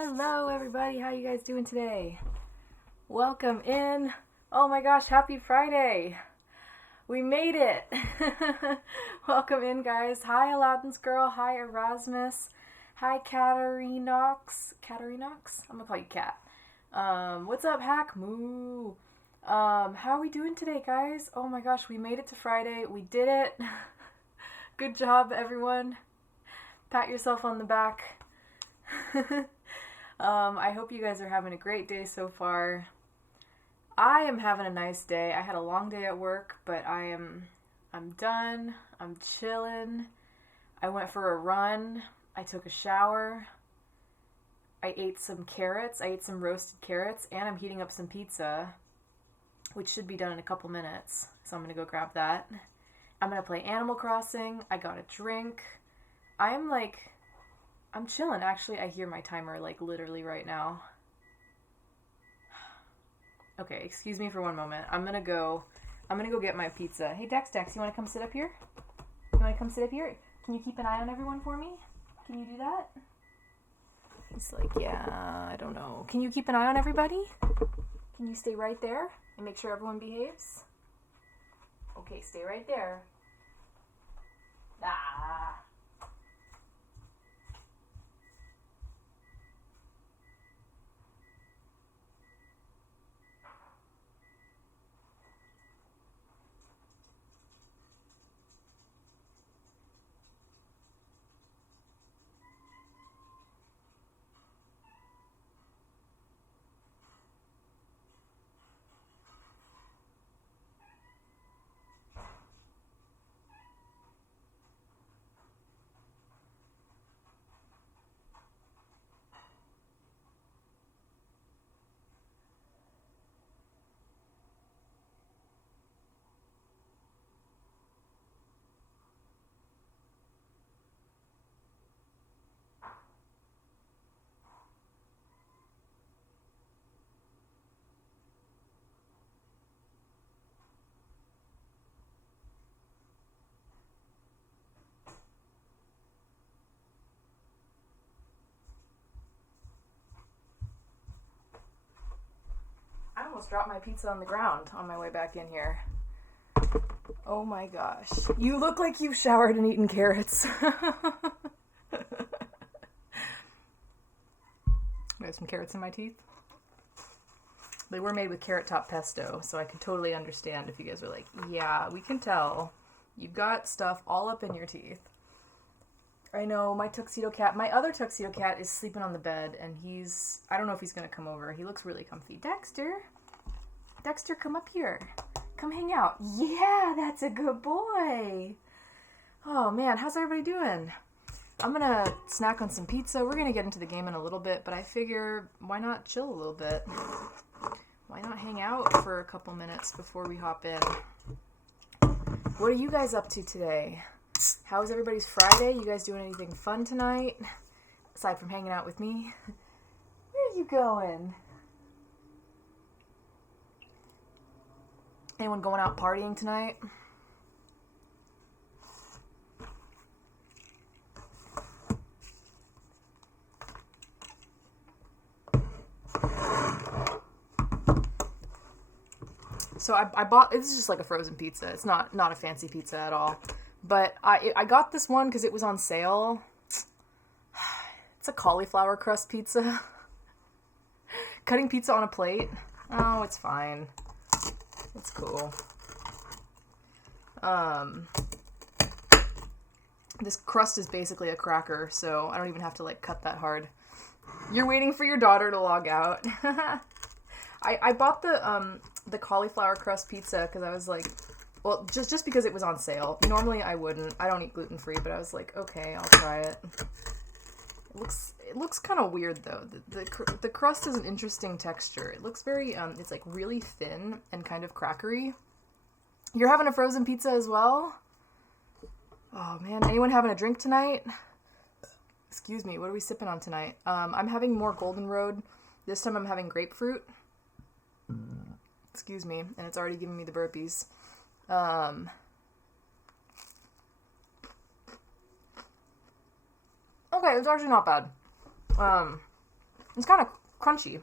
Hello everybody, how you guys doing today? Welcome in. Oh my gosh, happy Friday. We made it. Welcome in guys. Hi Aladdin's girl, hi Erasmus. Hi Katarinox. Katarinox? I'm gonna call you Kat. What's up Hack? Moo. How are we doing today guys? Oh my gosh, we made it to Friday. We did it. Good job everyone. Pat yourself on the back. I hope you guys are having a great day so far. I am having a nice day. I had a long day at work, but I'm done. I'm chilling. I went for a run. I took a shower. I ate some carrots. I ate some roasted carrots, and I'm heating up some pizza, which should be done in a couple minutes. So I'm going to go grab that. I'm going to play Animal Crossing. I got a drink. I'm chilling. Actually, I hear my timer literally right now. Okay, excuse me for one moment. I'm gonna go get my pizza. Hey Dex, you wanna come sit up here? Can you keep an eye on everyone for me? Can you do that? He's like, yeah, I don't know. Can you keep an eye on everybody? Can you stay right there and make sure everyone behaves? Okay, stay right there. Ah. I almost dropped my pizza on the ground on my way back in here. Oh my gosh. You look like you've showered and eaten carrots. I have some carrots in my teeth. They were made with carrot top pesto, so I could totally understand if you guys were like, yeah, we can tell. You've got stuff all up in your teeth. I know, my other tuxedo cat is sleeping on the bed, and I don't know if he's going to come over. He looks really comfy. Dexter, come up here. Come hang out. Yeah, that's a good boy. Oh, man, how's everybody doing? I'm going to snack on some pizza. We're going to get into the game in a little bit, but I figure why not chill a little bit? Why not hang out for a couple minutes before we hop in? What are you guys up to today? How was everybody's Friday? You guys doing anything fun tonight? Aside from hanging out with me? Where are you going? Anyone going out partying tonight? So I bought, this is just like a frozen pizza. It's not a fancy pizza at all. But I got this one because it was on sale. It's a cauliflower crust pizza. Cutting pizza on a plate. Oh, it's fine. It's cool. This crust is basically a cracker, so I don't even have to cut that hard. You're waiting for your daughter to log out. I bought the cauliflower crust pizza because I was like, well, just because it was on sale. Normally I wouldn't. I don't eat gluten-free, but I was like, okay, I'll try it. It looks kind of weird though. The crust is an interesting texture. It looks very it's really thin and kind of crackery. You're having a frozen pizza as well? Oh man, anyone having a drink tonight? Excuse me, what are we sipping on tonight? I'm having more Golden Road. This time I'm having grapefruit. Excuse me, and it's already giving me the burpees. Okay, it's actually not bad. It's kind of crunchy,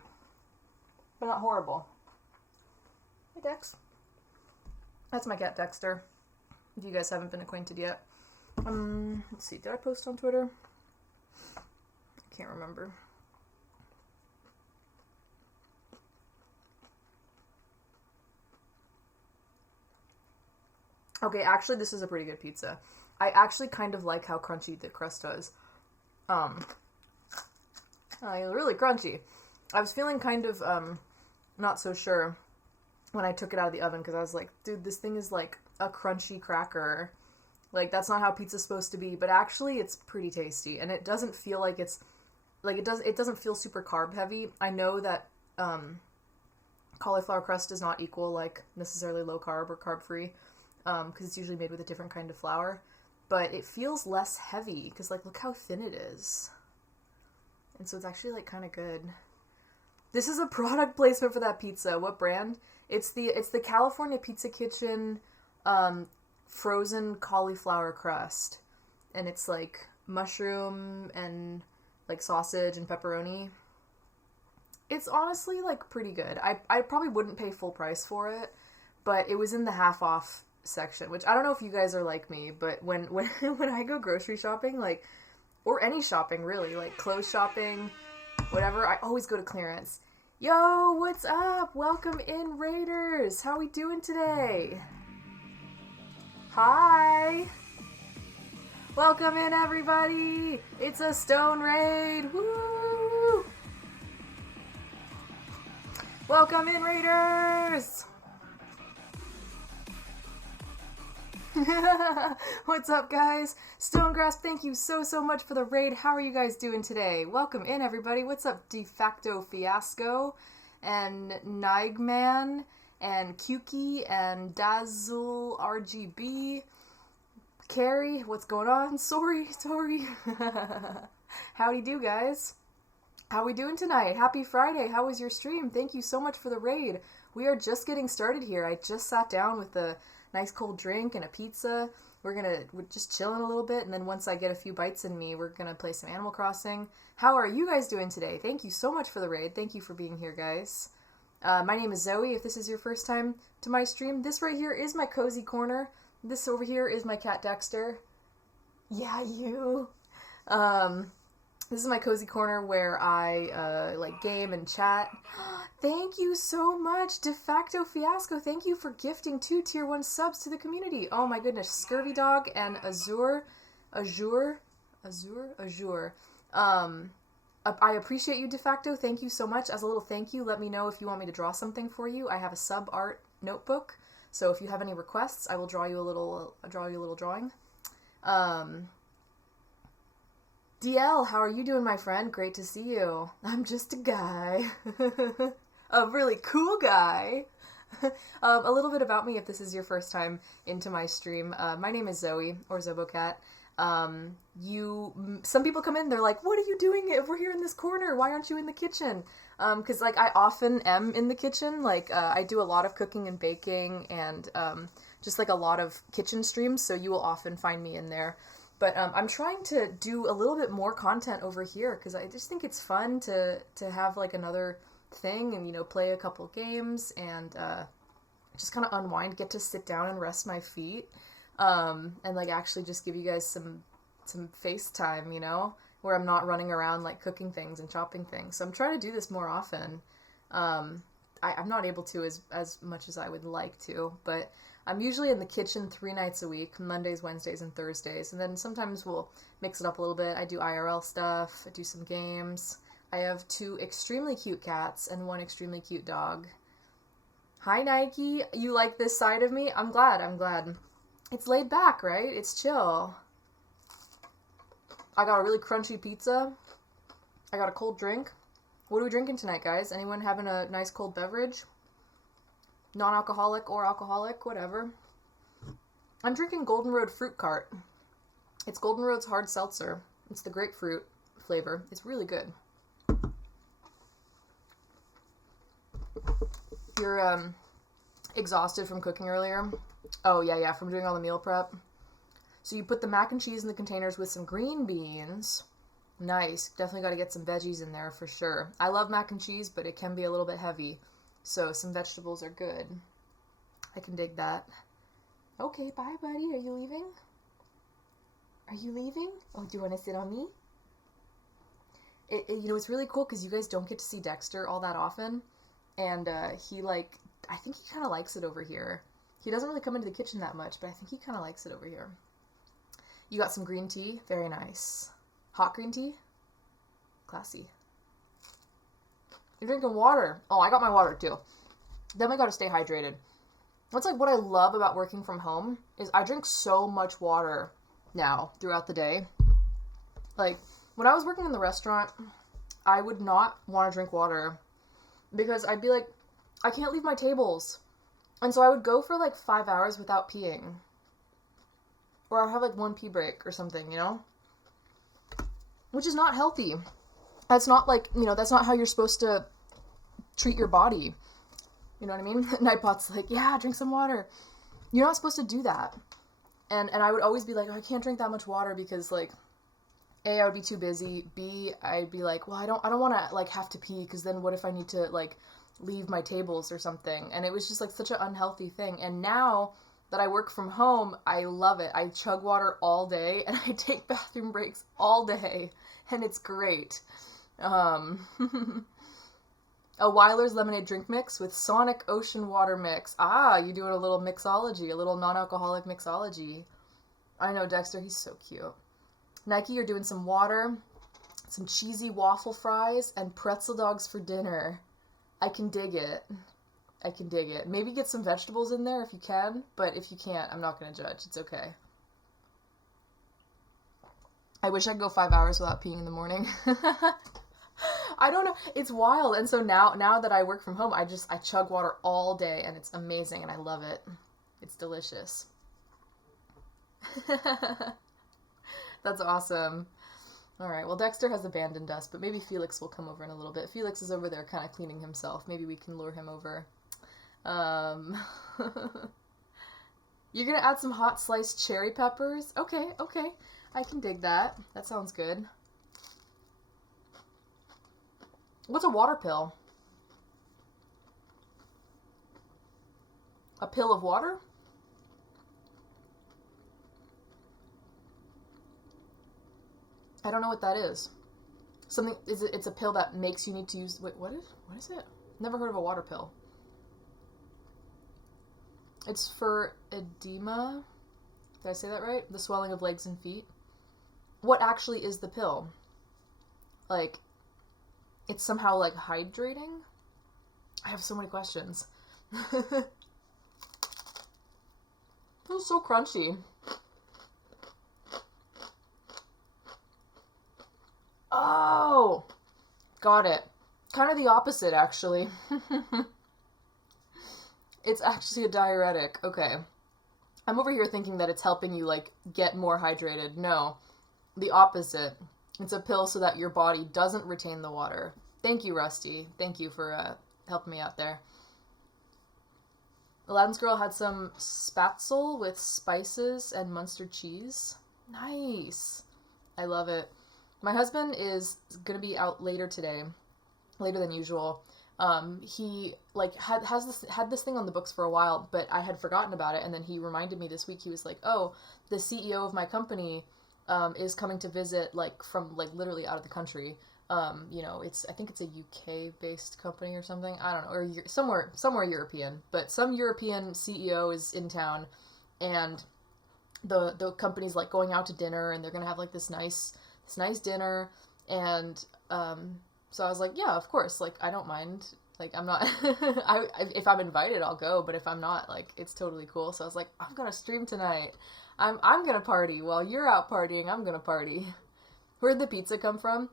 but not horrible. Hey, Dex. That's my cat, Dexter. If you guys haven't been acquainted yet. Let's see. Did I post on Twitter? I can't remember. Okay, actually, this is a pretty good pizza. I actually kind of like how crunchy the crust is. It's really crunchy. I was feeling kind of, not so sure when I took it out of the oven, because I was like, dude, this thing is like a crunchy cracker. Like, that's not how pizza's supposed to be, but actually it's pretty tasty, and it doesn't feel like it's, like, it doesn't feel super carb heavy. I know that, cauliflower crust does not equal, like, necessarily low carb or carb free, because it's usually made with a different kind of flour, but it feels less heavy, because, like, look how thin it is. And so it's actually, like, kind of good. This is a product placement for that pizza. What brand? It's the California Pizza Kitchen frozen cauliflower crust. And it's, like, mushroom and, like, sausage and pepperoni. It's honestly, like, pretty good. I probably wouldn't pay full price for it, but it was in the half off section, which I don't know if you guys are like me, but when I go grocery shopping, like, or any shopping really, like clothes shopping, whatever, I always go to clearance. Yo, what's up? Welcome in, Raiders. How we doing today? Hi. Welcome in, everybody. It's a stone raid. Woo! Welcome in, Raiders. What's up, guys? Stonegrass, thank you so much for the raid. How are you guys doing today? Welcome in, everybody. What's up, De Facto Fiasco, and Nigman, and Kuki, and Dazzle RGB, Carrie, what's going on? Sorry. Howdy do, guys. How we doing tonight? Happy Friday. How was your stream? Thank you so much for the raid. We are just getting started here. I just sat down with a nice cold drink and a pizza. We're just chilling a little bit, and then once I get a few bites in me, we're gonna play some Animal Crossing. How are you guys doing today? Thank you so much for the raid. Thank you for being here, guys. My name is Zoe. If this is your first time to my stream, this right here is my cozy corner. This over here is my cat Dexter. Yeah, you. This is my cozy corner where I, like, game and chat. Thank you so much, De Facto Fiasco. Thank you for gifting 2 tier 1 subs to the community. Oh my goodness, Scurvy Dog and Azure. I appreciate you, De Facto. Thank you so much. As a little thank you, let me know if you want me to draw something for you. I have a sub art notebook, so if you have any requests, I will draw you a little drawing. DL, how are you doing, my friend? Great to see you. I'm just a guy. A really cool guy. A little bit about me if this is your first time into my stream. My name is Zoe, or Zobocat. Some people come in, they're like, what are you doing if we're here in this corner? Why aren't you in the kitchen? Because, like, I often am in the kitchen. Like, I do a lot of cooking and baking and just, like, a lot of kitchen streams, so you will often find me in there. But I'm trying to do a little bit more content over here because I just think it's fun to have, like, another thing and, you know, play a couple games and just kind of unwind, get to sit down and rest my feet, and, like, actually just give you guys some FaceTime, you know, where I'm not running around, like, cooking things and chopping things. So I'm trying to do this more often. I'm not able to as much as I would like to, but I'm usually in the kitchen 3 nights a week, Mondays, Wednesdays, and Thursdays, and then sometimes we'll mix it up a little bit. I do IRL stuff, I do some games. I have 2 extremely cute cats and 1 extremely cute dog. Hi, Nike. You like this side of me? I'm glad. It's laid back, right? It's chill. I got a really crunchy pizza. I got a cold drink. What are we drinking tonight, guys? Anyone having a nice cold beverage? Non-alcoholic or alcoholic, whatever. I'm drinking Golden Road Fruit Cart. It's Golden Road's hard seltzer. It's the grapefruit flavor. It's really good. You're exhausted from cooking earlier? Oh, yeah, from doing all the meal prep. So you put the mac and cheese in the containers with some green beans, Nice. Definitely got to get some veggies in there for sure. I love mac and cheese, but it can be a little bit heavy. So some vegetables are good. I can dig that. Okay, bye, buddy. Are you leaving? Are you leaving? Oh, do you want to sit on me? It's really cool because you guys don't get to see Dexter all that often. And I think he kind of likes it over here. He doesn't really come into the kitchen that much, but I think he kind of likes it over here. You got some green tea? Very nice. Hot green tea? Classy. You're drinking water. Oh, I got my water too. Then we gotta stay hydrated. That's like what I love about working from home is I drink so much water now throughout the day. Like, when I was working in the restaurant, I would not want to drink water because I'd be like, I can't leave my tables. And so I would go for like 5 hours without peeing. Or I'd have like one pee break or something, you know? Which is not healthy. That's not like, that's not how you're supposed to treat your body. You know what I mean? Nightbot's like, yeah, drink some water. You're not supposed to do that. And I would always be like, oh, I can't drink that much water because like, A, I would be too busy. B, I'd be like, well, I don't want to like have to pee because then what if I need to like leave my tables or something? And it was just like such an unhealthy thing. And now that I work from home, I love it. I chug water all day and I take bathroom breaks all day and it's great. A Weiler's lemonade drink mix with Sonic Ocean water mix. Ah, you doing a little mixology, a little non-alcoholic mixology. I know, Dexter, he's so cute. Nike, you're doing some water, some cheesy waffle fries, and pretzel dogs for dinner. I can dig it. I can dig it. Maybe get some vegetables in there if you can, but if you can't, I'm not going to judge. It's okay. I wish I could go 5 hours without peeing in the morning. I don't know. It's wild. And so now that I work from home, I chug water all day and it's amazing and I love it. It's delicious. That's awesome. All right. Well, Dexter has abandoned us, but maybe Felix will come over in a little bit. Felix is over there kind of cleaning himself. Maybe we can lure him over. You're going to add some hot sliced cherry peppers? Okay. I can dig that. That sounds good. What's a water pill? A pill of water? I don't know what that is. It's a pill that makes you need to use, wait, what is it? Never heard of a water pill. It's for edema. Did I say that right? The swelling of legs and feet. What actually is the pill? Like, it's somehow like hydrating? I have so many questions. Feels so crunchy. Oh, got it. Kind of the opposite, actually. It's actually a diuretic. Okay. I'm over here thinking that it's helping you, like, get more hydrated. No, the opposite. It's a pill so that your body doesn't retain the water. Thank you, Rusty. Thank you for helping me out there. Aladdin's girl had some spatzel with spices and Munster cheese. Nice. I love it. My husband is going to be out later today, later than usual. He had this thing on the books for a while, but I had forgotten about it, and then he reminded me this week. He was like, "Oh, the CEO of my company is coming to visit, like from like literally out of the country. I think it's a UK based company or something. I don't know, or somewhere European, but some European CEO is in town, and the company's like going out to dinner, and they're gonna have like this nice dinner, and so I was like, yeah, of course, like I don't mind. Like I'm not, if I'm invited, I'll go, but if I'm not, like it's totally cool. So I was like, I'm gonna stream tonight. I'm gonna party while you're out partying. I'm gonna party. Where'd the pizza come from?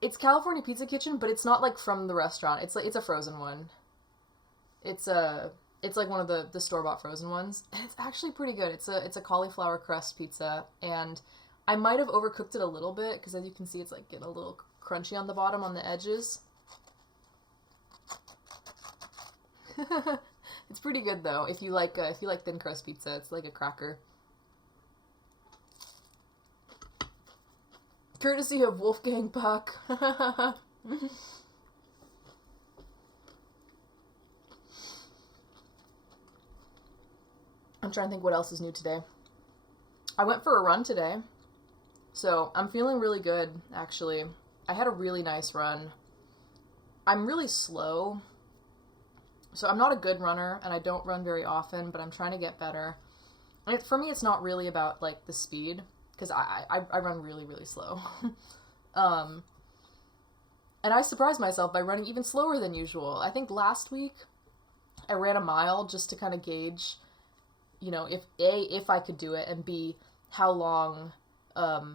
It's California Pizza Kitchen, but it's not like from the restaurant. It's like it's a frozen one. It's like one of the store-bought frozen ones. And it's actually pretty good. It's a cauliflower crust pizza, and I might have overcooked it a little bit because as you can see, it's like getting a little crunchy on the bottom on the edges. It's pretty good though. If you like thin crust pizza, it's like a cracker. Courtesy of Wolfgang Puck. I'm trying to think what else is new today. I went for a run today, so I'm feeling really good, actually. I had a really nice run. I'm really slow, so I'm not a good runner, and I don't run very often, but I'm trying to get better. And for me, it's not really about, like, the speed, because I run really, really slow. And I surprised myself by running even slower than usual. I think last week I ran a mile just to kind of gauge, you know, if I could do it, and B, how long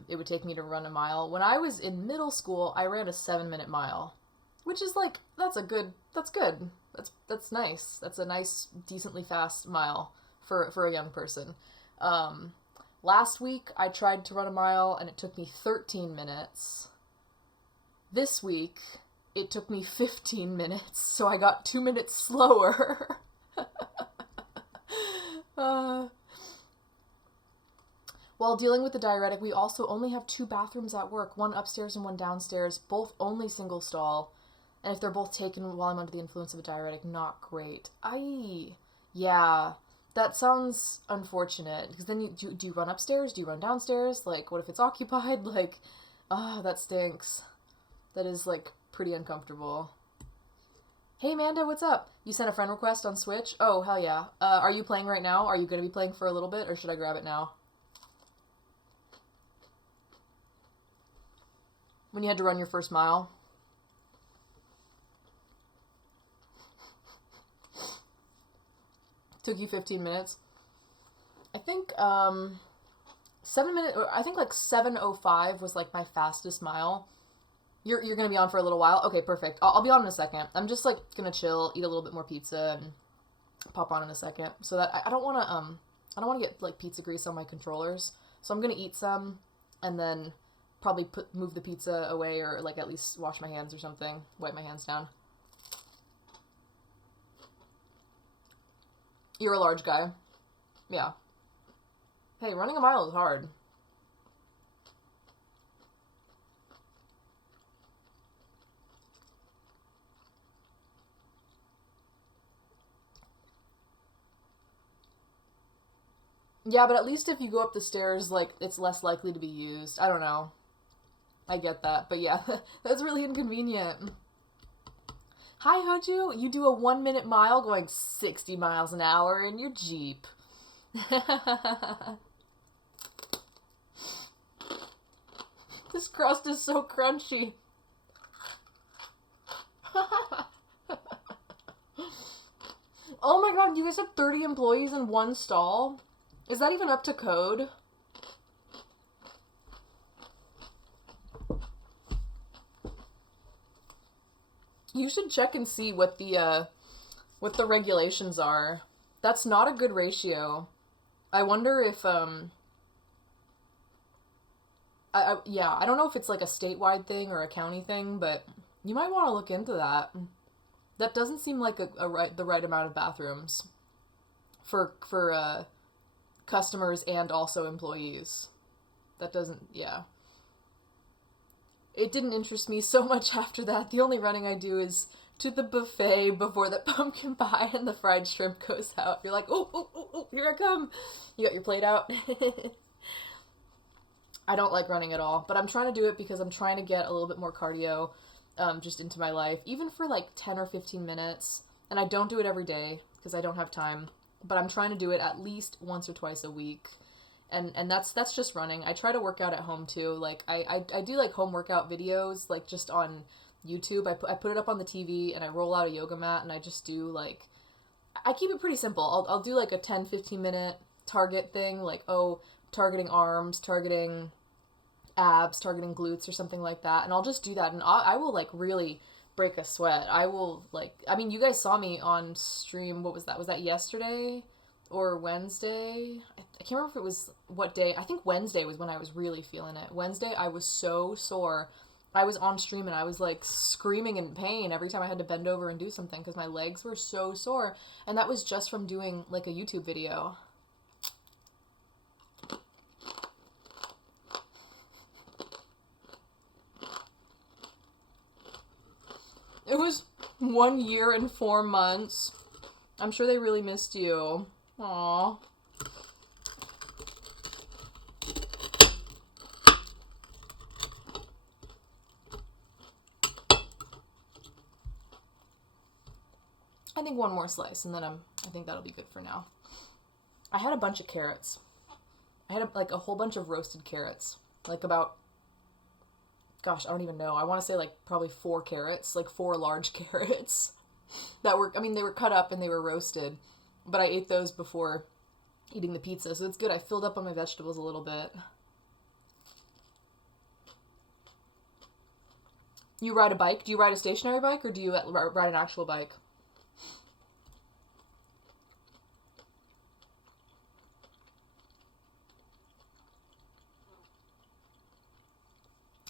it would take me to run a mile. When I was in middle school, I ran a 7-minute mile, which is like, that's good. That's nice. That's a nice, decently fast mile for a young person. Last week, I tried to run a mile, and it took me 13 minutes. This week, it took me 15 minutes, so I got 2 minutes slower. While dealing with the diuretic, we also only have 2 bathrooms at work, one upstairs and one downstairs, both only single stall. And if they're both taken while I'm under the influence of a diuretic, not great. Yeah, that sounds unfortunate. Because then do you run upstairs? Do you run downstairs? Like, what if it's occupied? Like, that stinks. That is, like, pretty uncomfortable. Hey, Amanda, what's up? You sent a friend request on Switch? Oh, hell yeah. Are you playing right now? Are you going to be playing for a little bit, or should I grab it now? When you had to run your first mile? Took you 15 minutes. I think 7 minutes, or I think like 7:05 was like my fastest mile. You're gonna be on for a little while? Okay, perfect. I'll be on in a second. I'm just like gonna chill, eat a little bit more pizza, and pop on in a second. So that I don't wanna get like pizza grease on my controllers. So I'm gonna eat some, and then probably move the pizza away, or like at least wash my hands or something, wipe my hands down. You're a large guy. Yeah. Hey, running a mile is hard. Yeah, but at least if you go up the stairs, like, it's less likely to be used. I don't know. I get that. But yeah, that's really inconvenient. Hi, Hoju. You do a 1-minute mile going 60 miles an hour in your Jeep. This crust is so crunchy. Oh my god, you guys have 30 employees in one stall? Is that even up to code? You should check and see what the regulations are. That's not a good ratio. I wonder if yeah, I don't know if it's like a statewide thing or a county thing, but you might want to look into that. That doesn't seem like the right amount of bathrooms for customers and also employees. That doesn't, yeah. It didn't interest me so much after that. The only running I do is to the buffet before the pumpkin pie and the fried shrimp goes out. You're like, oh, here I come. You got your plate out. I don't like running at all, but I'm trying to do it because I'm trying to get a little bit more cardio just into my life, even for like 10 or 15 minutes. And I don't do it every day because I don't have time, but I'm trying to do it at least once or twice a week. And that's just running. I try to work out at home too. Like I do like home workout videos, like just on YouTube. I put it up on the TV and I roll out a yoga mat and I just do like, I keep it pretty simple. I'll do like a 10-15 minute target thing, like, targeting arms, targeting abs, targeting glutes or something like that. And I'll just do that and I will like really break a sweat. I will like, I mean, you guys saw me on stream. What was that? Was that yesterday or Wednesday? I can't remember if it was what day. I think Wednesday was when I was really feeling it. Wednesday, I was so sore. I was on stream and I was like screaming in pain every time I had to bend over and do something because my legs were so sore. And that was just from doing like a YouTube video. 1 year and 4 months. I'm sure they really missed you. Aww. I think one more slice, and then I think that'll be good for now. I had a bunch of carrots. I had a whole bunch of roasted carrots. Like about, gosh, I don't even know. I want to say like probably 4 carrots, like 4 large carrots that were, I mean, they were cut up and they were roasted, but I ate those before eating the pizza, so it's good. I filled up on my vegetables a little bit. You ride a bike? Do you ride a stationary bike, or do you ride an actual bike?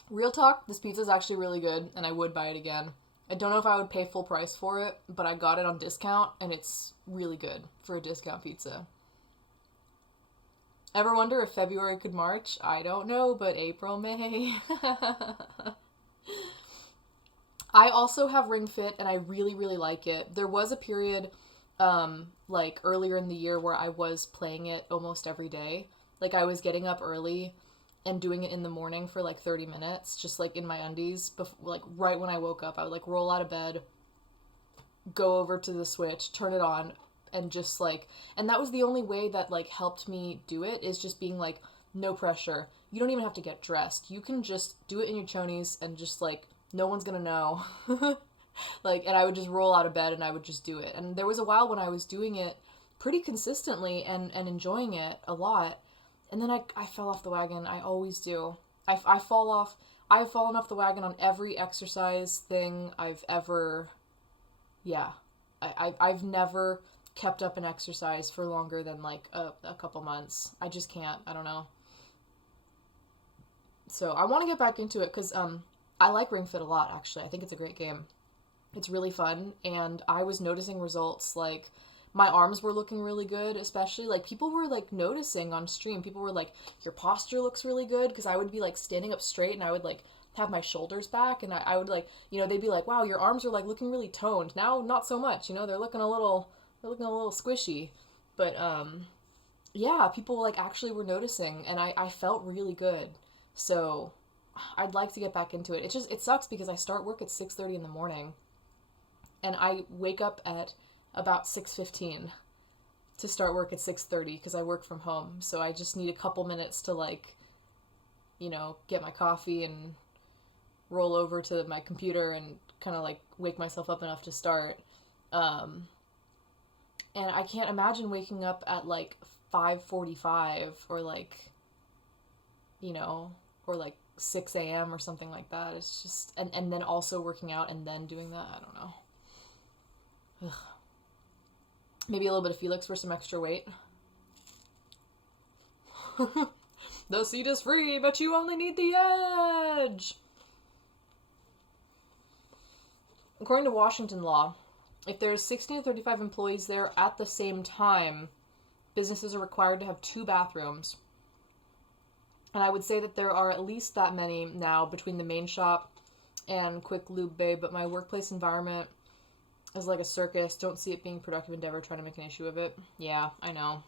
Real talk, this pizza is actually really good, and I would buy it again. I don't know if I would pay full price for it, but I got it on discount, and it's really good for a discount pizza. Ever wonder if February could March? I don't know, but April may. I also have Ring Fit, and I really, really like it. There was a period, like earlier in the year, where I was playing it almost every day. Like I was getting up early and doing it in the morning for like 30 minutes, just like in my undies, like right when I woke up. I would like roll out of bed, go over to the Switch, turn it on, and just like, and that was the only way that like helped me do it, is just being like, no pressure. You don't even have to get dressed. You can just do it in your chonies and just like, no one's gonna know. Like, and I would just roll out of bed and I would just do it. And there was a while when I was doing it pretty consistently and enjoying it a lot. And then I fell off the wagon. I always do. I've fallen off the wagon on every exercise thing I've ever, yeah. I've never kept up an exercise for longer than like a couple months. I just can't. I don't know. So I want to get back into it because I like Ring Fit a lot, actually. I think it's a great game. It's really fun, and I was noticing results, like, my arms were looking really good, especially, like, people were, like, noticing on stream. People were like, your posture looks really good, because I would be, like, standing up straight, and I would, like, have my shoulders back, and I would, like, you know, they'd be like, wow, your arms are, like, looking really toned. Now, not so much, you know, they're looking a little squishy. But, yeah, people, like, actually were noticing, and I felt really good. So I'd like to get back into it. It sucks because I start work at 6:30 in the morning, and I wake up at about 6:15 to start work at 6:30 because I work from home. So I just need a couple minutes to, like, you know, get my coffee and roll over to my computer and kind of like wake myself up enough to start. And I can't imagine waking up at like 5:45 or like, you know, or like 6 a.m. or something like that. It's just, and then also working out and then doing that. I don't know. Ugh. Maybe a little bit of Felix for some extra weight. The seat is free, but you only need the edge. According to Washington law, if there's 16 to 35 employees there at the same time, businesses are required to have 2 bathrooms. And I would say that there are at least that many now between the main shop and Quick Lube Bay, but my workplace environment is like a circus. Don't see it being a productive endeavor, trying to make an issue of it. Yeah, I know.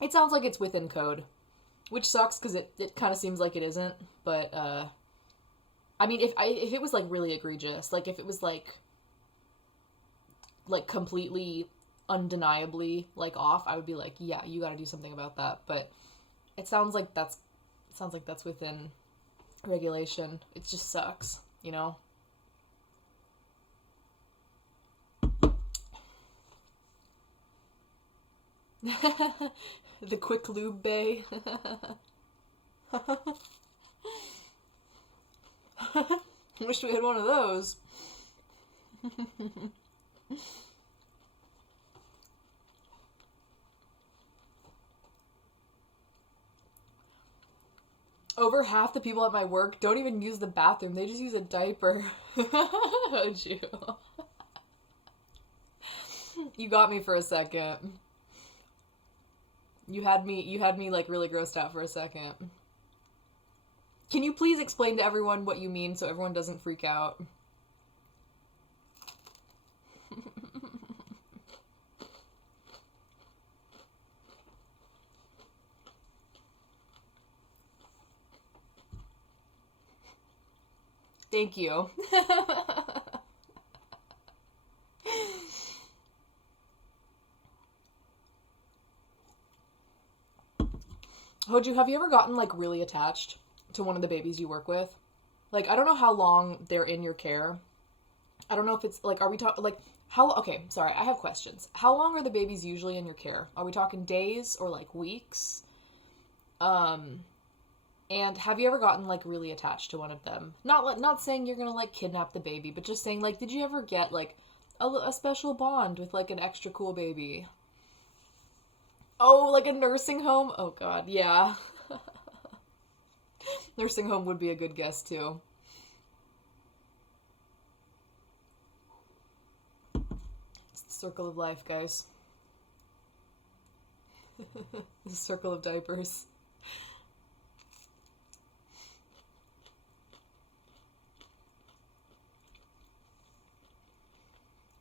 It sounds like it's within code, which sucks because it kind of seems like it isn't, but, I mean, if it was, like, really egregious, like, if it was, like, completely undeniably, like, off, I would be like, yeah, you gotta do something about that, but it sounds like that's within regulation. It just sucks, you know? The Quick Lube Bay. Wish we had one of those. Over half the people at my work don't even use the bathroom. They just use a diaper. Oh, you. You got me for a second. You had me like really grossed out for a second. Can you please explain to everyone what you mean so everyone doesn't freak out? Thank you. Hoju, have you ever gotten, like, really attached to one of the babies you work with? Like, I don't know how long they're in your care. I don't know if it's, like, are we talking, like, how, okay, sorry, I have questions. How long are the babies usually in your care? Are we talking days or, like, weeks? And have you ever gotten, like, really attached to one of them? Not saying you're gonna, like, kidnap the baby, but just saying, like, did you ever get, like, a special bond with, like, an extra cool baby? Oh, like a nursing home? Oh, God, yeah. Nursing home would be a good guess, too. It's the circle of life, guys. The circle of diapers.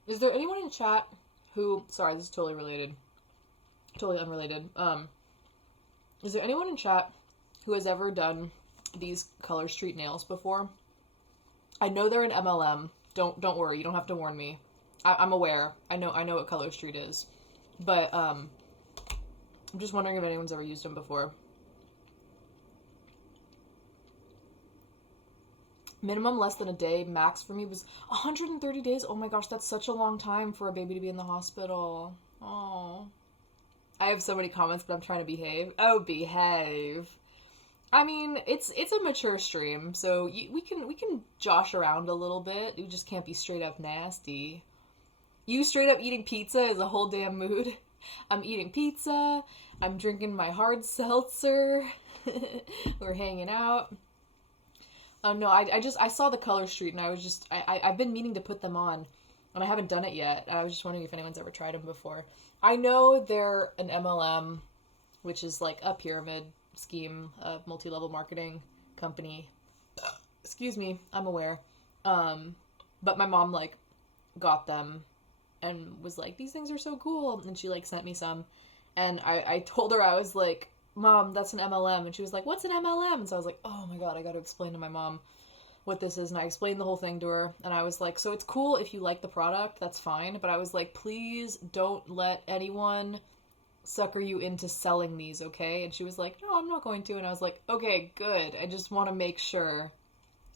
Is there anyone in chat who... Sorry, this is totally related. Totally unrelated. Is there anyone in chat who has ever done these Color Street nails before? I know they're an MLM. Don't worry, you don't have to warn me. I'm aware. I know what Color Street is. But, I'm just wondering if anyone's ever used them before. Minimum less than a day, max for me was 130 days. Oh my gosh, that's such a long time for a baby to be in the hospital. Oh. I have so many comments, but I'm trying to behave. Oh, behave. I mean, it's a mature stream, so we can josh around a little bit. We just can't be straight up nasty. You straight up eating pizza is a whole damn mood. I'm eating pizza. I'm drinking my hard seltzer. We're hanging out. Oh no, I saw the Color Street and I was just, I've been meaning to put them on and I haven't done it yet. I was just wondering if anyone's ever tried them before. I know they're an MLM, which is like a pyramid scheme, a multi-level marketing company. Excuse me, I'm aware. But my mom like got them and was like, these things are so cool. And she like sent me some. And I told her, I was like, Mom, that's an MLM. And she was like, what's an MLM? And so I was like, oh my God, I got to explain to my mom what this is. And I explained the whole thing to her. And I was like, so it's cool if you like the product, that's fine. But I was like, please don't let anyone sucker you into selling these, okay? And she was like, no, I'm not going to. And I was like, okay, good. I just want to make sure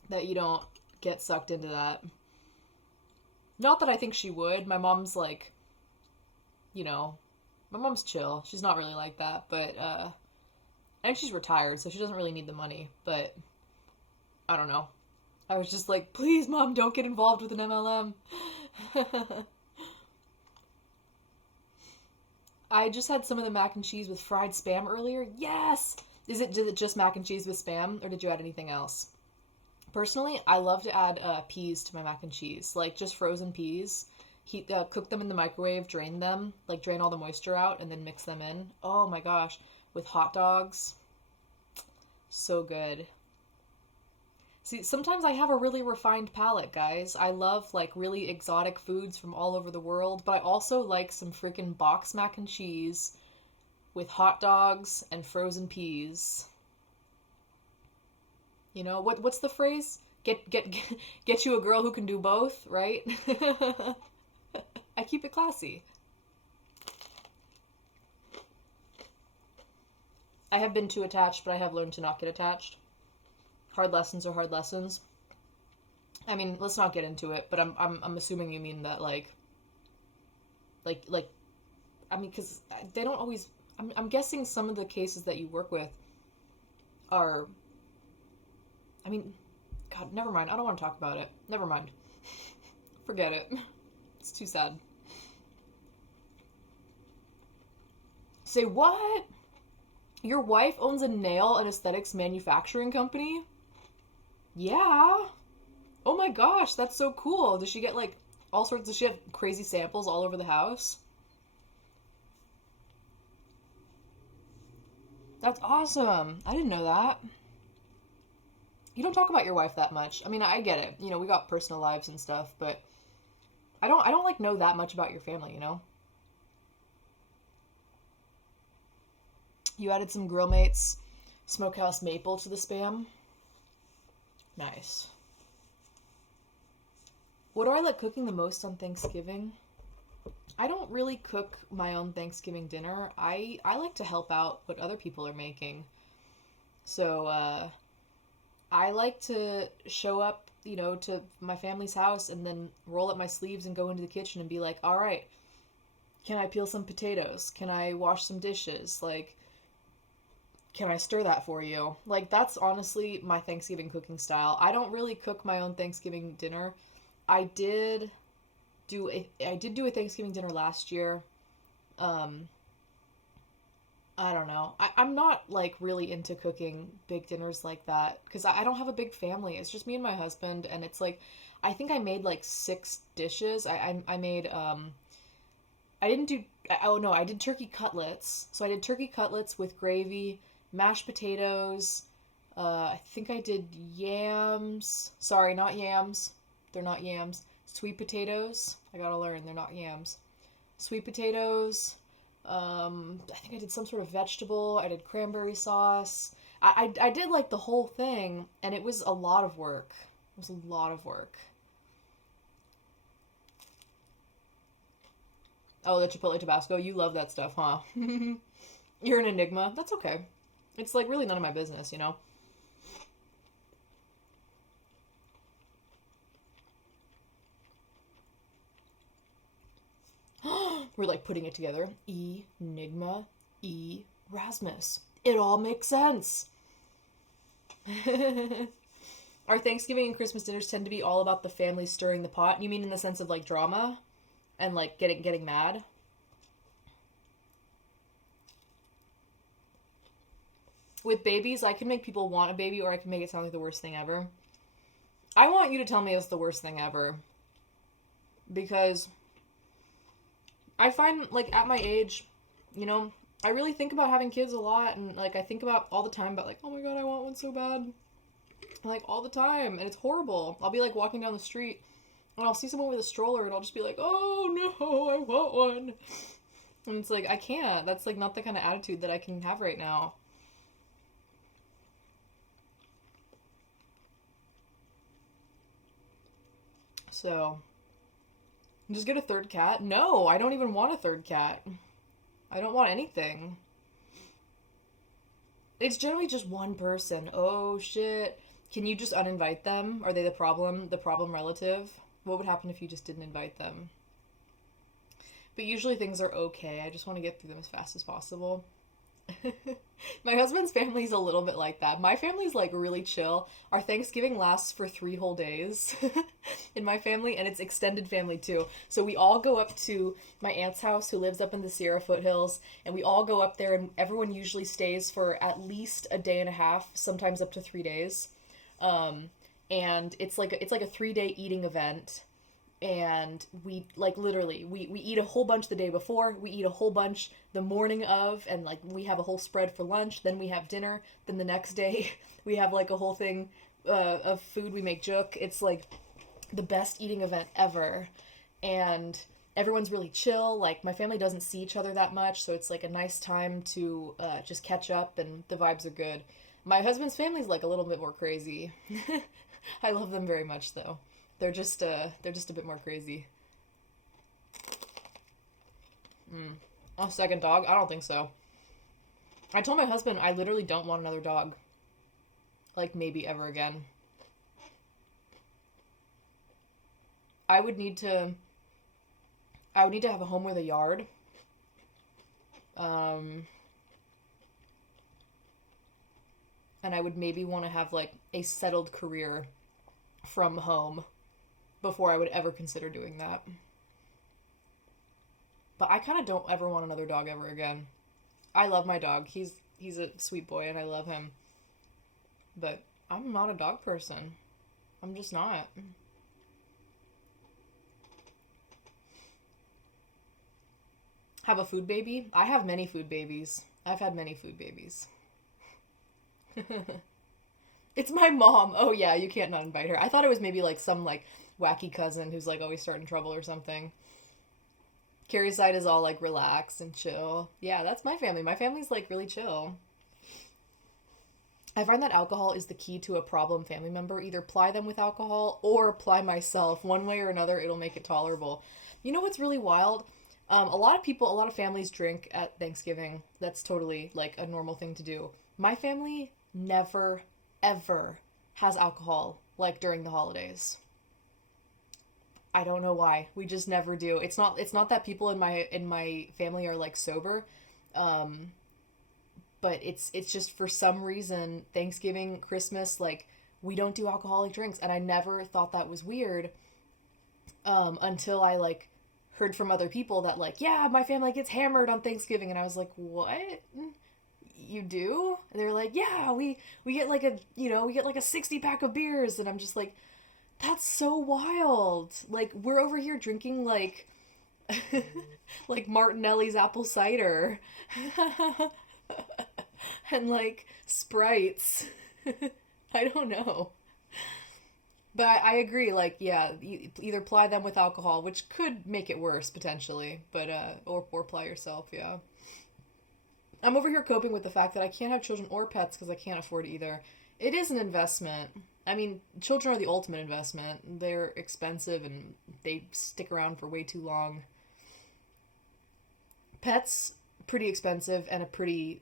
that you don't get sucked into that. Not that I think she would. My mom's like, you know, my mom's chill. She's not really like that, but, I think she's retired, so she doesn't really need the money, but I don't know. I was just like, please, Mom, don't get involved with an MLM. I just had some of the mac and cheese with fried Spam earlier. Yes! Did it just mac and cheese with Spam, or did you add anything else? Personally, I love to add peas to my mac and cheese, like just frozen peas. Cook them in the microwave, drain them, like drain all the moisture out, and then mix them in. Oh my gosh. With hot dogs. So good. See, sometimes I have a really refined palate, guys. I love, like, really exotic foods from all over the world, but I also like some freaking box mac and cheese with hot dogs and frozen peas. You know, what's the phrase? Get you a girl who can do both, right? I keep it classy. I have been too attached, but I have learned to not get attached. Hard lessons are hard lessons. I mean, let's not get into it, but I'm assuming you mean that like I mean, because they don't always. I'm guessing some of the cases that you work with are. I mean, God, never mind. I don't want to talk about it. Never mind. Forget it. It's too sad. Say what? Your wife owns a nail and aesthetics manufacturing company? Yeah. Oh my gosh, that's so cool. Does she get like all sorts? Does she have crazy samples all over the house? That's awesome. I didn't know that. You don't talk about your wife that much. I mean, I get it. We got personal lives and stuff, but I don't like know that much about your family. You added some Grill Mates Smokehouse Maple to the spam. Nice. What do I like cooking the most on Thanksgiving? I don't really cook my own Thanksgiving dinner. I like to help out what other people are making. So, I like to show up, to my family's house and then roll up my sleeves and go into the kitchen and be like, all right, can I peel some potatoes? Can I wash some dishes? Like, can I stir that for you? Like, that's honestly my Thanksgiving cooking style. I don't really cook my own Thanksgiving dinner. I did I did do a Thanksgiving dinner last year. Um, I don't know. I'm not like really into cooking big dinners like that because I don't have a big family. It's just me and my husband, and it's like I think I made like 6 dishes. I made I didn't do oh no, I did turkey cutlets. So I did turkey cutlets with gravy, mashed potatoes. I think I did yams. Sorry, not yams. They're not yams. Sweet potatoes. I gotta learn. They're not yams. Sweet potatoes. I think I did some sort of vegetable. I did cranberry sauce. I did like the whole thing, and it was a lot of work. It was a lot of work. Oh, the Chipotle Tabasco. You love that stuff, huh? You're an enigma. That's okay. It's like really none of my business. We're like putting it together. Enigma, Erasmus. It all makes sense. Our Thanksgiving and Christmas dinners tend to be all about the family stirring the pot. You mean in the sense of like drama and like getting mad? With babies, I can make people want a baby or I can make it sound like the worst thing ever. I want you to tell me it's the worst thing ever because I find like at my age, you know, I really think about having kids a lot and like I think about all the time about like, oh my god, I want one so bad. Like all the time, and it's horrible. I'll be like walking down the street and I'll see someone with a stroller and I'll just be like, "Oh no, I want one." And it's like I can't. That's like not the kind of attitude that I can have right now. So, just get a third cat? No, I don't even want a third cat. I don't want anything. It's generally just one person. Oh shit. Can you just uninvite them? Are they the problem relative? What would happen if you just didn't invite them? But usually things are okay. I just want to get through them as fast as possible. My husband's family's a little bit like that. My family's like really chill. Our Thanksgiving lasts for 3 whole days in my family, and it's extended family too. So we all go up to my aunt's house, who lives up in the Sierra foothills, and we all go up there, and everyone usually stays for at least a day and a half, sometimes up to 3 days. Um, and it's like a 3 day eating event, and we like literally we eat a whole bunch the day before, we eat a whole bunch the morning of, and like we have a whole spread for lunch, then we have dinner, then the next day we have like a whole thing of food. We make juk. It's like the best eating event ever, and everyone's really chill. Like my family doesn't see each other that much, so it's like a nice time to just catch up, and the vibes are good. My husband's family's like a little bit more crazy. I love them very much though. They're just a bit more crazy. A second dog? I don't think so. I told my husband I literally don't want another dog. Like maybe ever again. I would need to I would need to have a home with a yard. Um and I would maybe want to have like a settled career from home before I would ever consider doing that. But I kind of don't ever want another dog ever again. I love my dog. He's a sweet boy and I love him. But I'm not a dog person. I'm just not. Have a food baby? I have many food babies. I've had many food babies. It's my mom. Oh yeah, you can't not invite her. I thought it was maybe like some like wacky cousin who's like always starting trouble or something. Carrie's side is all like relaxed and chill. Yeah, that's my family. My family's like really chill. I find that alcohol is the key to a problem family member. Either ply them with alcohol or ply myself. One way or another, it'll make it tolerable. You know what's really wild? A lot of people, a lot of families drink at Thanksgiving. That's totally like a normal thing to do. My family never, ever has alcohol like during the holidays. I don't know why. We just never do. It's not that people in my family are like sober. Um, but it's just for some reason Thanksgiving, Christmas, like we don't do alcoholic drinks, and I never thought that was weird until I like heard from other people that like, yeah, my family gets hammered on Thanksgiving, and I was like, what? You do? And they were like, yeah, we get like a 60 pack of beers, and I'm just like, that's so wild. Like we're over here drinking like like Martinelli's apple cider and like Sprites. I don't know. But I agree, like, yeah, either ply them with alcohol, which could make it worse potentially, but or ply yourself, yeah. I'm over here coping with the fact that I can't have children or pets because I can't afford either. It is an investment. I mean, children are the ultimate investment. They're expensive and they stick around for way too long. Pets, pretty expensive and a pretty,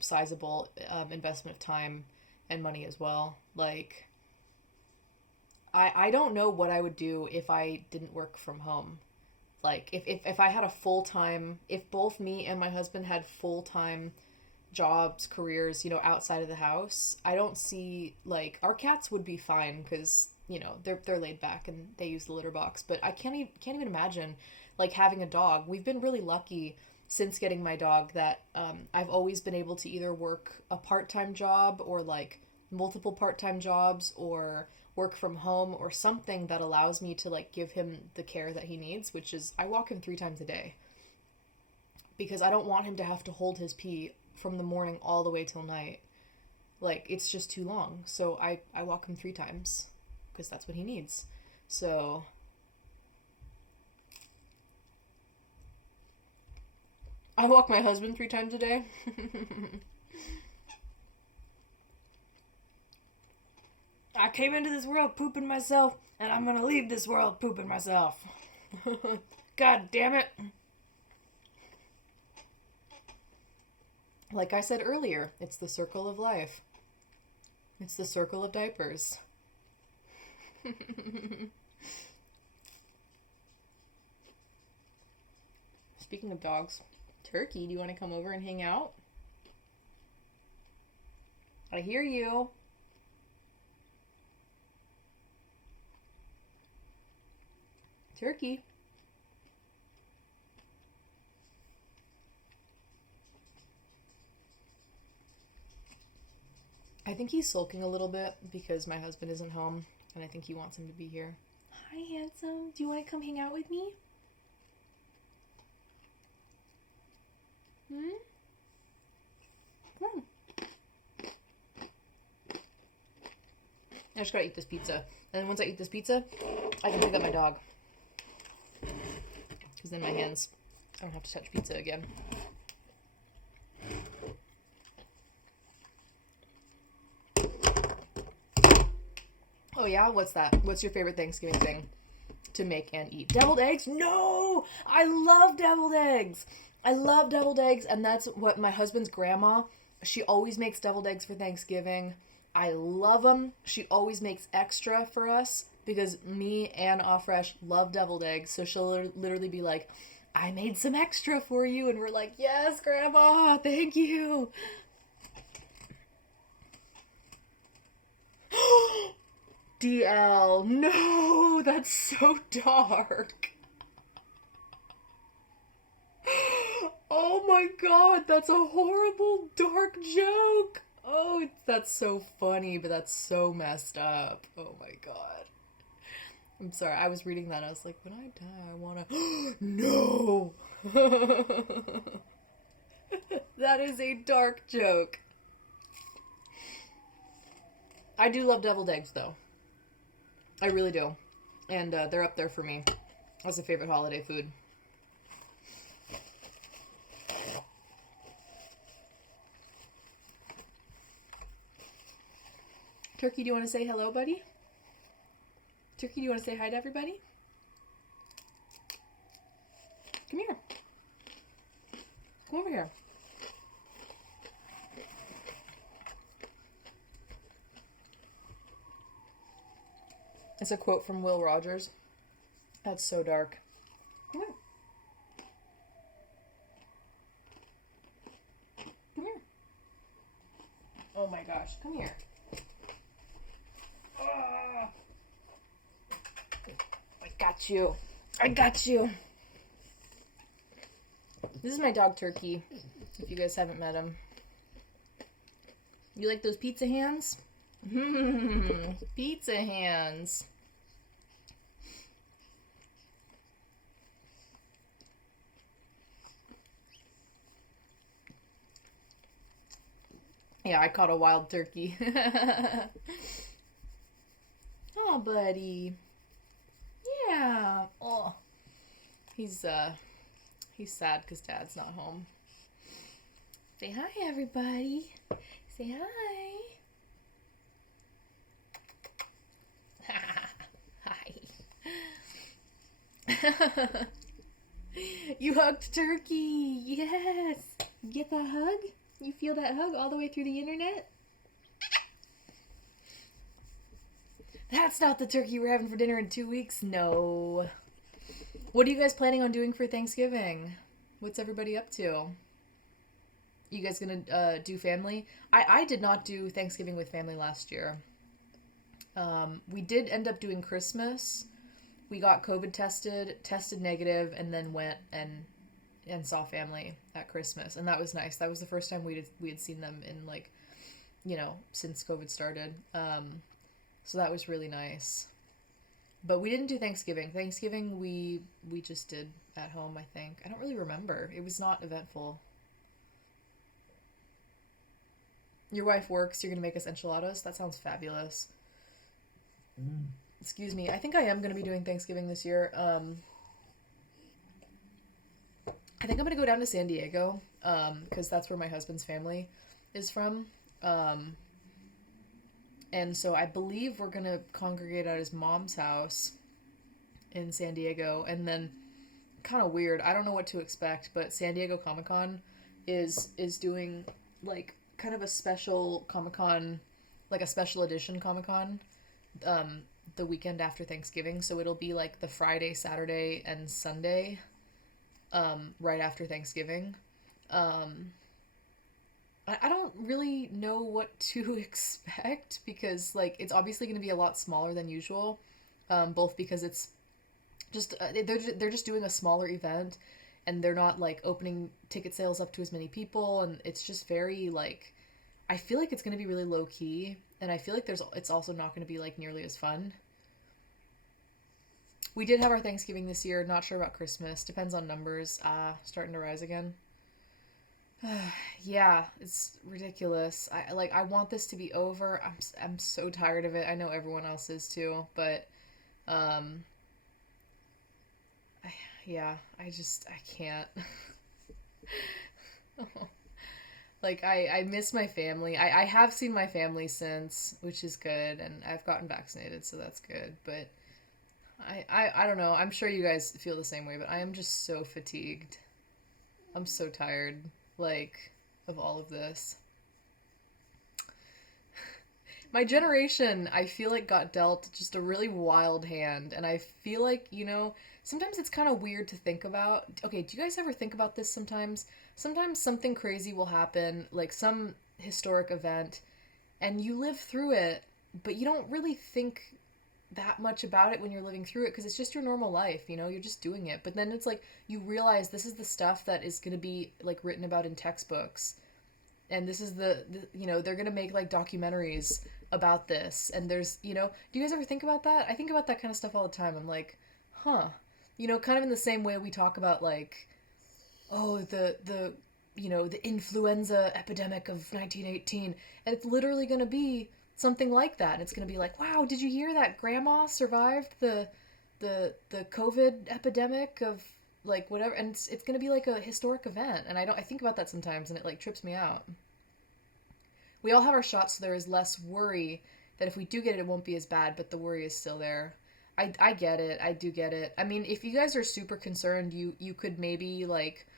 sizable investment of time and money as well. Like, I don't know what I would do if I didn't work from home. Like, if I had a full time, if both me and my husband had full time jobs, careers, outside of the house, I don't see, like, our cats would be fine because, they're laid back and they use the litter box. But I can't even imagine, like, having a dog. We've been really lucky since getting my dog that I've always been able to either work a part-time job or, like, multiple part-time jobs or work from home or something that allows me to like give him the care that he needs, which is I walk him 3 times a day because I don't want him to have to hold his pee from the morning all the way till night. Like it's just too long. So I walk him 3 times because that's what he needs. So I walk my husband 3 times a day. I came into this world pooping myself, and I'm gonna leave this world pooping myself. God damn it. Like I said earlier, it's the circle of life. It's the circle of diapers. Speaking of dogs, Turkey, do you want to come over and hang out? I hear you. Turkey. I think he's sulking a little bit because my husband isn't home and I think he wants him to be here. Hi, handsome. Do you want to come hang out with me? Come on. I just gotta eat this pizza. And then once I eat this pizza, I can pick up my dog. Because then my hands, I don't have to touch pizza again. Oh yeah? What's that? What's your favorite Thanksgiving thing to make and eat? Deviled eggs? No! I love deviled eggs! I love deviled eggs, and that's what my husband's grandma, she always makes deviled eggs for Thanksgiving. I love them. She always makes extra for us because me and Afresh love deviled eggs. So she'll literally be like, I made some extra for you. And we're like, yes, Grandma, thank you. DL, no, that's so dark. Oh my god, that's a horrible dark joke. Oh, that's so funny, but that's so messed up. Oh my god. I'm sorry, I was reading that. I was like, when I die, I wanna. No! That is a dark joke. I do love deviled eggs, though. I really do. And they're up there for me as a favorite holiday food. Turkey, do you want to say hello, buddy? Turkey, do you want to say hi to everybody? Come here. Come over here. It's a quote from Will Rogers. That's so dark. Come here. Come here. Oh my gosh, come here. Oh, I got you. I got you. This is my dog Turkey, if you guys haven't met him. You like those pizza hands? Pizza hands. Yeah, I caught a wild turkey. Oh, buddy. Yeah. Oh. He's sad because Dad's not home. Say hi, everybody. Say hi. Hi. You hugged Turkey. Yes. Get that hug? You feel that hug all the way through the internet? That's not the turkey we're having for dinner in 2 weeks. No. What are you guys planning on doing for Thanksgiving? What's everybody up to? You guys gonna do family? I did not do Thanksgiving with family last year. We did end up doing Christmas. We got COVID tested negative, and then went and saw family at Christmas, and that was nice. That was the first time we had seen them in, like, since COVID started. So that was really nice. But we didn't do Thanksgiving. Thanksgiving we just did at home, I think. I don't really remember. It was not eventful. Your wife works, you're gonna make us enchiladas? That sounds fabulous. Excuse me. I think I am gonna be doing Thanksgiving this year. I think I'm gonna go down to San Diego, because that's where my husband's family is from. And so I believe we're gonna congregate at his mom's house in San Diego, and then kind of weird. I don't know what to expect, but San Diego Comic-Con is doing, like, kind of a special Comic-Con, like a special edition Comic-Con, the weekend after Thanksgiving. So it'll be like the Friday, Saturday, and Sunday, right after Thanksgiving. I don't really know what to expect, because, like, it's obviously going to be a lot smaller than usual, both because it's just they're just doing a smaller event, and they're not, like, opening ticket sales up to as many people, and it's just very, like, I feel like it's going to be really low key, and I feel like it's also not going to be, like, nearly as fun. We did have our Thanksgiving this year. Not sure about Christmas. Depends on numbers. Starting to rise again. Yeah, it's ridiculous. I want this to be over. I'm so tired of it. I know everyone else is too, but yeah, I can't. Like, I miss my family. I have seen my family since, which is good, and I've gotten vaccinated, so that's good, but I don't know. I'm sure you guys feel the same way, but I am just so fatigued. I'm so tired, like, of all of this. My generation, I feel like, got dealt just a really wild hand, and I feel like, sometimes it's kind of weird to think about. Okay, do you guys ever think about this sometimes? Sometimes something crazy will happen, like some historic event, and you live through it, but you don't really think that much about it when you're living through it, because it's just your normal life, you're just doing it. But then it's like you realize this is the stuff that is going to be, like, written about in textbooks, and this is the they're going to make, like, documentaries about this, and there's, do you guys ever think about that? I think about that kind of stuff all the time. I'm like, huh, kind of in the same way we talk about, like, oh, the influenza epidemic of 1918, and it's literally going to be something like that. And it's going to be like, wow, did you hear that grandma survived the COVID epidemic of like whatever, and it's going to be like a historic event. And I think about that sometimes, and it like trips me out. We all have our shots, so there is less worry that if we do get it, it won't be as bad, but the worry is still there. I get it. I do get it. I mean, if you guys are super concerned, you could maybe like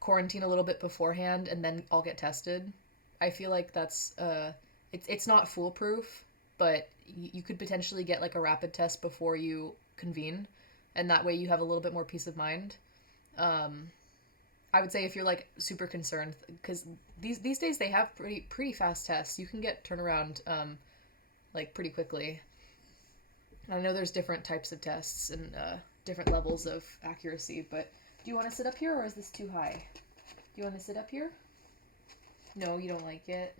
quarantine a little bit beforehand and then all get tested. I feel like that's it's not foolproof, but you could potentially get like a rapid test before you convene, and that way you have a little bit more peace of mind. Um, I would say if you're like super concerned, because these days they have pretty fast tests. You can get turnaround like pretty quickly. I know there's different types of tests and different levels of accuracy, but do you want to sit up here or is this too high? Do you want to sit up here? No, you don't like it.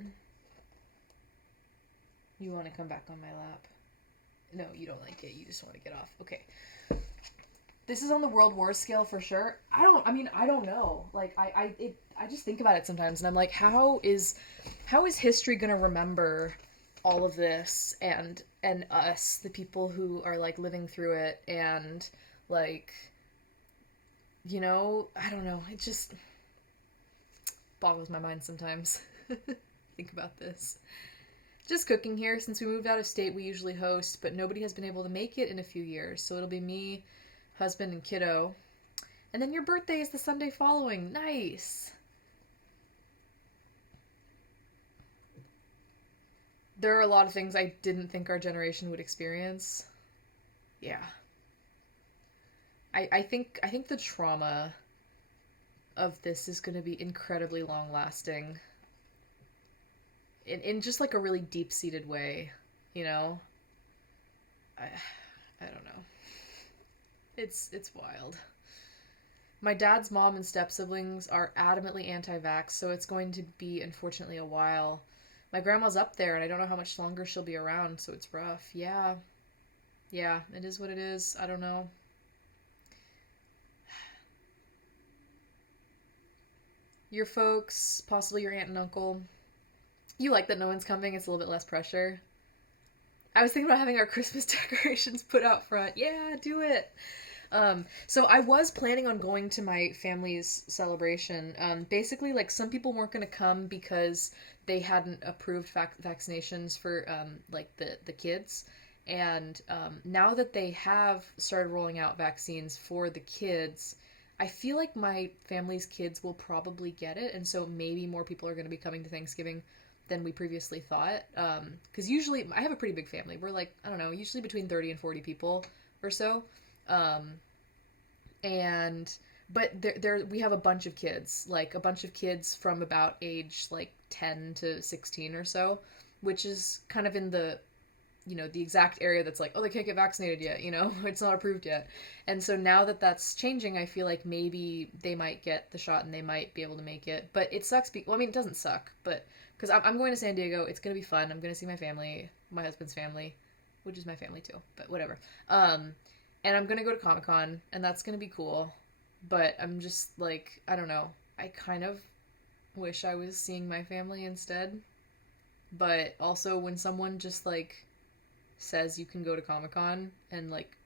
You want to come back on my lap. No, you don't like it. You just want to get off. Okay. This is on the World War scale for sure. I don't know. Like I just think about it sometimes and I'm like, how is history going to remember all of this and us, the people who are like living through it, and like, you know, I don't know. It just boggles my mind sometimes. Think about this. Just cooking here. Since we moved out of state, we usually host, but nobody has been able to make it in a few years. So it'll be me, husband, and kiddo. And then your birthday is the Sunday following. Nice. There are a lot of things I didn't think our generation would experience. Yeah. I think the trauma of this is going to be incredibly long lasting. In just like a really deep-seated way, you know? I don't know. It's wild. My dad's mom and step-siblings are adamantly anti-vax, so it's going to be, unfortunately, a while. My grandma's up there, and I don't know how much longer she'll be around, so it's rough. Yeah. Yeah, it is what it is. I don't know. Your folks, possibly your aunt and uncle. You like that no one's coming, it's a little bit less pressure. I was thinking about having our Christmas decorations put out front. Yeah, do it. So I was planning on going to my family's celebration. Basically, like some people weren't going to come because they hadn't approved vaccinations for like the kids. And now that they have started rolling out vaccines for the kids, I feel like my family's kids will probably get it, and so maybe more people are going to be coming to Thanksgiving than we previously thought. Because usually, I have a pretty big family. We're like, I don't know, usually between 30 and 40 people or so. And but we have a bunch of kids, like a bunch of kids from about age like 10 to 16 or so, which is kind of in the, you know, the exact area that's like, oh, they can't get vaccinated yet, you know, it's not approved yet. And so now that that's changing, I feel like maybe they might get the shot and they might be able to make it. But it sucks. Well, I mean, it doesn't suck, but because I'm going to San Diego, it's going to be fun. I'm going to see my family, my husband's family, which is my family too, but whatever. And I'm going to go to Comic-Con, and that's going to be cool. But I'm just like, I don't know. I kind of wish I was seeing my family instead. But also when someone just like says you can go to Comic-Con and like